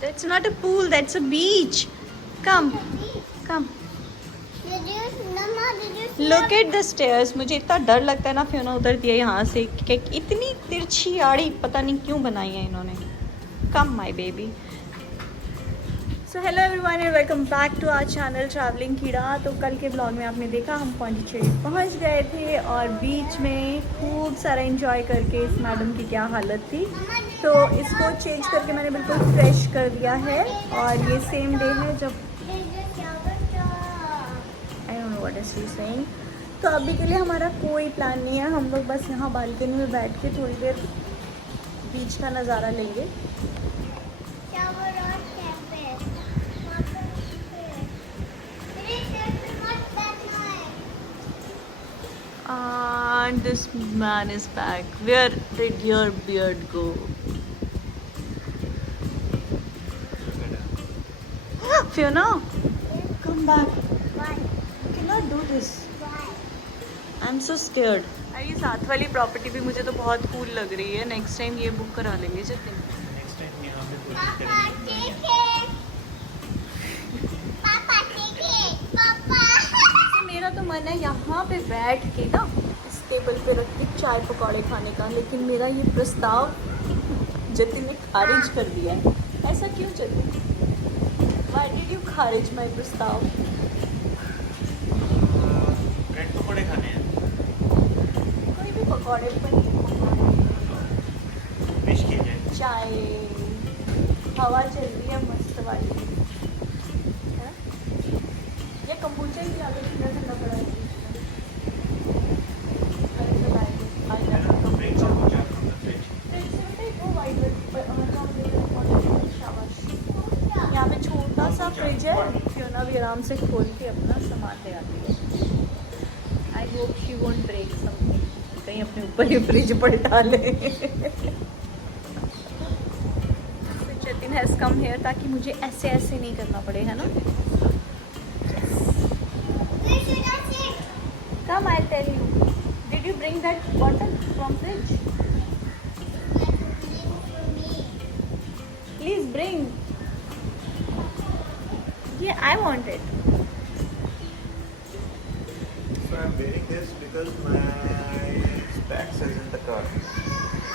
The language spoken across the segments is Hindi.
That's not a pool, that's a beach. Come, come. Look at the stairs. मुझे इतना डर लगता है ना फियोना उतरती है यहाँ से कि इतनी तिरछी आड़ी पता नहीं क्यों बनाई है इन्होंने. Come my baby. So hello everyone and welcome back to our channel travelling Keeda. तो कल के ब्लॉग में आपने देखा हम पौंडीचेरी पहुंच गए थे और बीच में खूब सारा एंजॉय करके इस मैडम की क्या हालत थी. तो इसको चेंज करके मैंने बिल्कुल फ्रेश कर दिया है और ये सेम डे है जब आई don't know what is she saying. तो अभी के लिए हमारा कोई प्लान नहीं है. हम लोग बस यहाँ बालकनी में बैठ के थोड़ी देर बीच का नज़ारा लेंगे. And this man is back. Where did your beard go? Fiona, come back. Why? You cannot do this. Why? I'm so scared. ये साथ वाली प्रॉपर्टी भी मुझे तो बहुत कूल लग रही है. नेक्स्ट टाइम ये बुक करा लेंगे. जतिन नेक्स्ट टाइम यहाँ पे कोशिश करेंगे. मेरा तो मन है यहाँ पे बैठ के ना इस टेबल पे रख के चाय पकौड़े खाने का, लेकिन मेरा ये प्रस्ताव जतिन ने खारिज कर दिया है. ऐसा क्यों जतिन? Why did you खारिज माय प्रस्ताव? ब्रेड पकौड़े खाने हैं. कोई भी पकौड़े, पनीर पकौड़े, फिश कीजिए. चाय, हवा चल रही है मस्त वाली. है? ये कंबूचा ही ज़्यादा ठंडा ठंडा पड़ा है. Bread samosa from the fridge. यहाँ पे छोटा सा फ्रिज है. फियोना भी आराम से खोल के अपना सामान ले आती है. I hope she won't break something. कहीं अपने ऊपर ही फ्रिज पलटा ले. जतिन हैज़ कम हेयर ताकि मुझे ऐसे ऐसे नहीं करना पड़े, है ना. Come, I'll tell you. Did you bring that bottle from fridge? Please bring. Yeah, I want it. So I'm wearing this because my specs is in the car.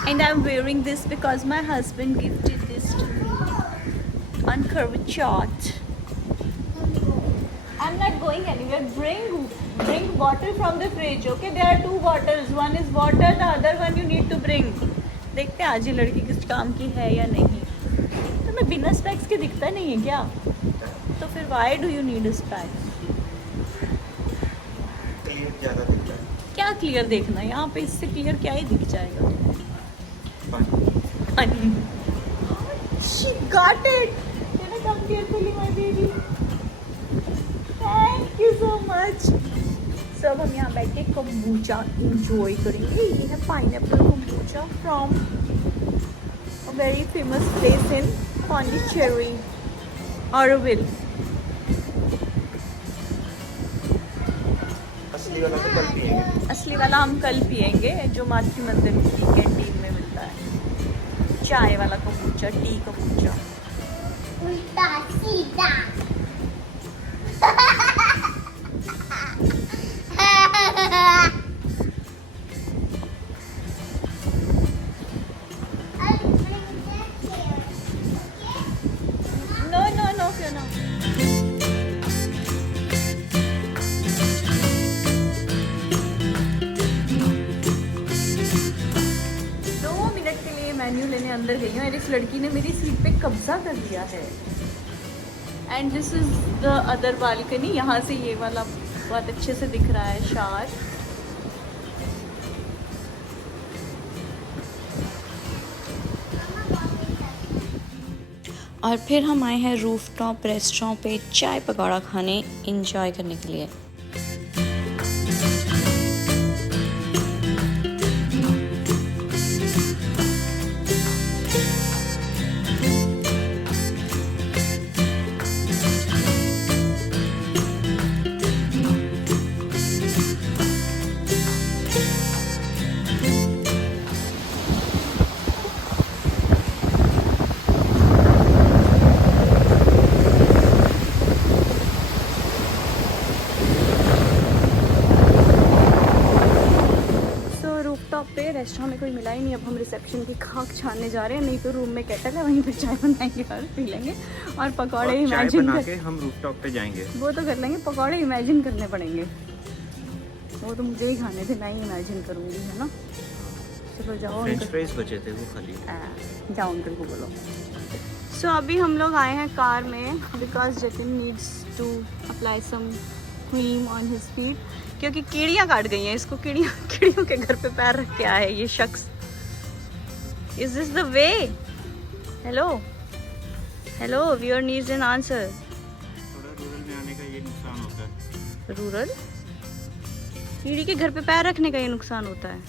And I'm wearing this because my husband gifted this to me on curved chart. I'm not going anywhere. Bring bottle from the fridge. Okay, there are two bottles. One is water, the other one you need to bring. देखते हैं आज ये लड़की किस काम की है या नहीं. तो मैं बिना स्पेक्स के दिखता नहीं है क्या? तो फिर why do you need specs? Clear ज़्यादा दिख रहा है. क्या क्लियर देखना है यहाँ पे? इससे क्लियर क्या ही दिख जाएगा. पानी. She got it. Can I come carefully, my baby? Thank you so much. सब हम यहाँ बैठ के कम्बूचा इंजॉय करेंगे. ये है pineapple kombucha from a very famous place in Pondicherry, Auroville. असली वाला तो कल पिएंगे. असली वाला हम कल पियेंगे जो मातृ मंदिर की कैंटीन में मिलता है. चाय वाला कम्बूचा, टी कम्बूचा. उल्टा सीधा. No, Fiona. 2 मिनट के लिए मेन्यू लेने अंदर गई हूँ और इस लड़की ने मेरी सीट पे कब्जा कर लिया है. And this is the other balcony. यहाँ से ये वाला बहुत अच्छे से दिख रहा है शार. और फिर हम आए हैं रूफटॉप रेस्टोरेंट पे चाय पकौड़ा खाने एंजॉय करने के लिए. ही नहीं। अब हम रिसेप्शन की खाक छानने जा रहे हैं, नहीं तो रूम में केटल है, वहीं पर चाय बनाएंगे और पी लेंगे और पकौड़े इमेजिन के हम रूफटॉप पे जाएंगे। वो तो कर लेंगे, पकौड़े इमेजिन करने पड़ेंगे। वो तो मुझे ही खाने थे, मैं ही इमेजिन करूँगी, है ना। चलो जाओ, फ्रेंच फ्राइज बचे थे वो खाली। जाओ अंकल को बोलो। सो अभी हम लोग आए हैं कार में because Jatin needs to apply some cream on his feet, क्योंकि कीड़ियाँ काट गई हैं इसको। कीड़ियों के घर पे पैर रख के आया है ये शख्स। Is this the way? Hello hello, viewer needs an answer. थोड़ा रूरल में आने का ये नुकसान होता है। रूरल? कीड़ी के घर पे पैर रखने का ये नुकसान होता है।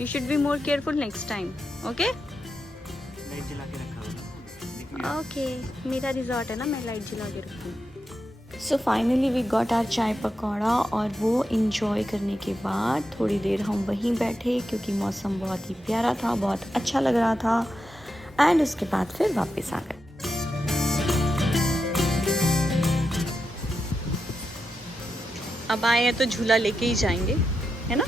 You should be more careful next time, okay? Light जला के रखा होगा। ओके, मेरा रिजॉर्ट है ना, मैं लाइट जला के रखूँ। So finally we got our chai pakora, और वो इंजॉय करने के बाद थोड़ी देर हम वहीं बैठे क्योंकि मौसम बहुत ही प्यारा था, बहुत अच्छा लग रहा था। एंड उसके बाद फिर वापस आ गए। अब आए हैं तो झूला लेके ही जाएंगे, है ना।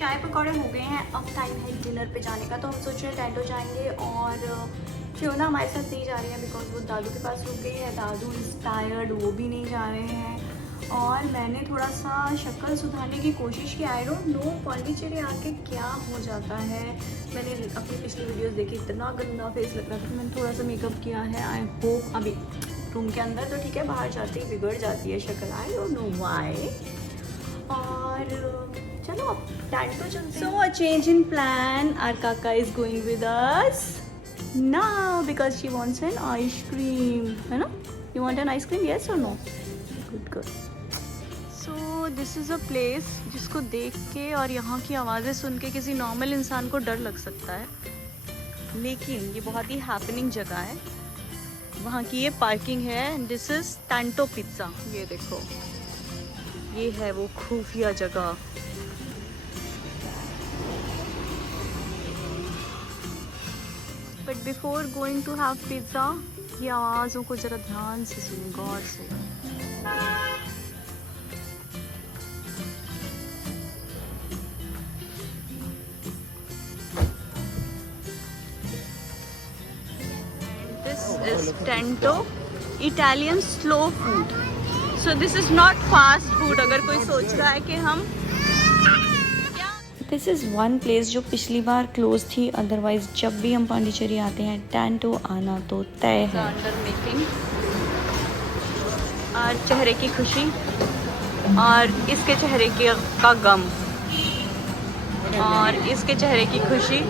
चाय पकौड़े हो गए हैं, अब टाइम है डिनर पे जाने का। तो हम सोच रहे हैं टेंटो जाएंगे, और फियोना हमारे साथ नहीं जा रही है बिकॉज वो दादू के पास रुक गई है। दादू इज टायर्ड, वो भी नहीं जा रहे हैं। और मैंने थोड़ा सा शक्ल सुधारने की कोशिश की। आई डोंट नो पौंडीचेरी आके क्या हो जाता है। मैंने अपनी पिछली वीडियोस देखी, इतना गंदा फेस लग रहा था। मैंने थोड़ा सा मेकअप किया है। आई होप अभी रूम के अंदर तो ठीक है, बाहर जाते ही बिगड़ जाती है शक्ल। I don't know why. और चलो अब टेंटो चलते हैं। So a change in plan, our काका is going with us now because she wants an ice cream, है ना। You want an ice cream, yes और no? Good good. So this is a place जिसको देख के और यहाँ की आवाज़ें सुन के किसी नॉर्मल इंसान को डर लग सकता है, लेकिन ये बहुत ही हैपनिंग जगह है। वहाँ की ये पार्किंग है। This is Tento pizza. ये देखो, ये है वो खुफिया जगह। But before going to have pizza, ये आवाज़ों को ज़रा ध्यान से सुनिए, गौर से। This is Tento Italian slow food. So this is not fast food, अगर कोई सोच रहा है कि हम। दिस इज़ वन प्लेस जो पिछली बार क्लोज थी, अदरवाइज जब भी हम पांडिचेरी आते हैं टेंटो आना तो तय है। अंडर मेकिंग और चेहरे की खुशी और इसके चेहरे का गम और इसके चेहरे की खुशी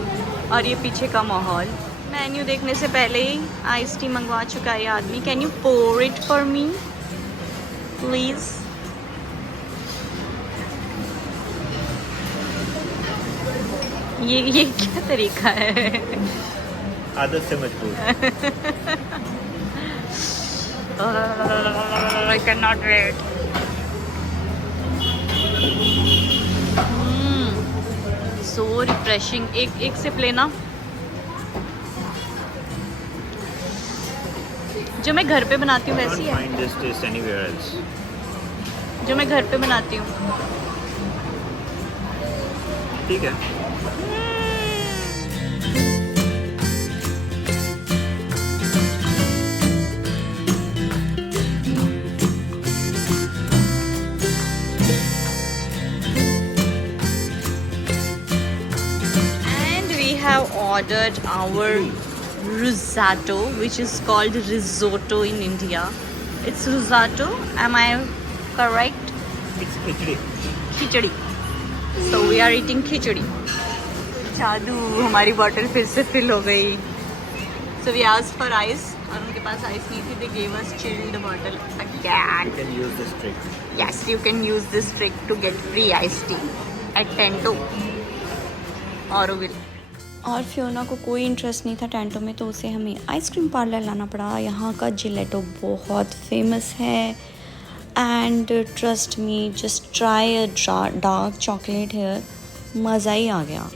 और ये पीछे का माहौल। मेन्यू देखने से पहले ही आइस टी मंगवा चुका है ये आदमी। Can you pour it for me please? ये क्या तरीका है? आदत से मजबूर। I cannot wait. So refreshing. एक सिप लेना। जो मैं घर पे बनाती हूँ वैसी है। Find this taste anywhere else. जो मैं घर पे बनाती हूँ। ठीक है। Have ordered our risotto, which is called risotto in India. It's risotto, am I correct? It's khichdi. Khichdi. So we are eating खिचड़ी. जादू, हमारी बॉटल फिर से फिल हो गई. So we asked for ice, और उनके पास आइस नहीं थी. They gave us chilled bottle again. You can use this trick. Yes, you can use this trick to get free iced tea at Tento. Auroville. और फियोना को कोई इंटरेस्ट नहीं था टेंटो में, तो उसे हमें आइसक्रीम पार्लर लाना पड़ा। यहाँ का जिलेटो बहुत फेमस है and trust me, just try a dark chocolate here. मज़ा ही आ गया,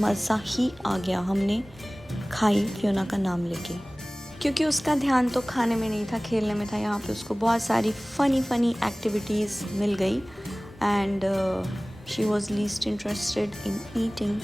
मज़ा ही आ गया। हमने खाई फियोना का नाम लेके। क्योंकि उसका ध्यान तो खाने में नहीं था, खेलने में था। यहाँ पे उसको बहुत सारी फ़नी एक्टिविटीज़ मिल गई and she was least interested in eating.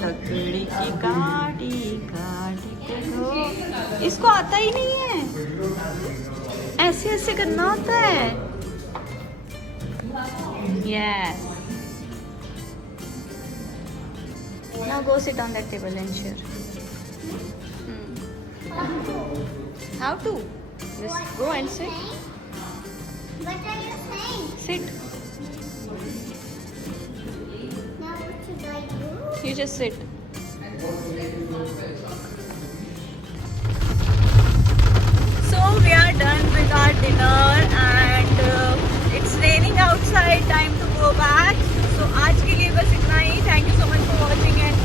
लकड़ी की काटी काटी के दो। इसको आता ही नहीं है, ऐसे ऐसे करना होता है। Yes. Now go sit on that table and share. How to? Just go and sit. What are you saying? Sit. Now what should I do? You just sit. So we are done with our dinner and it's raining outside. Time to go back. So आज के लिए बस इतना ही. Thank you so much for watching and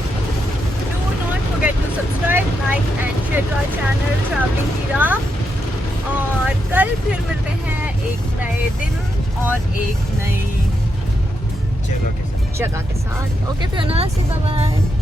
do not forget to subscribe, like and share to our channel Traveling Kira. और कल फिर मिलते हैं एक नए दिन और एक नई जगह के साथ. Okay, Fiona, say bye bye.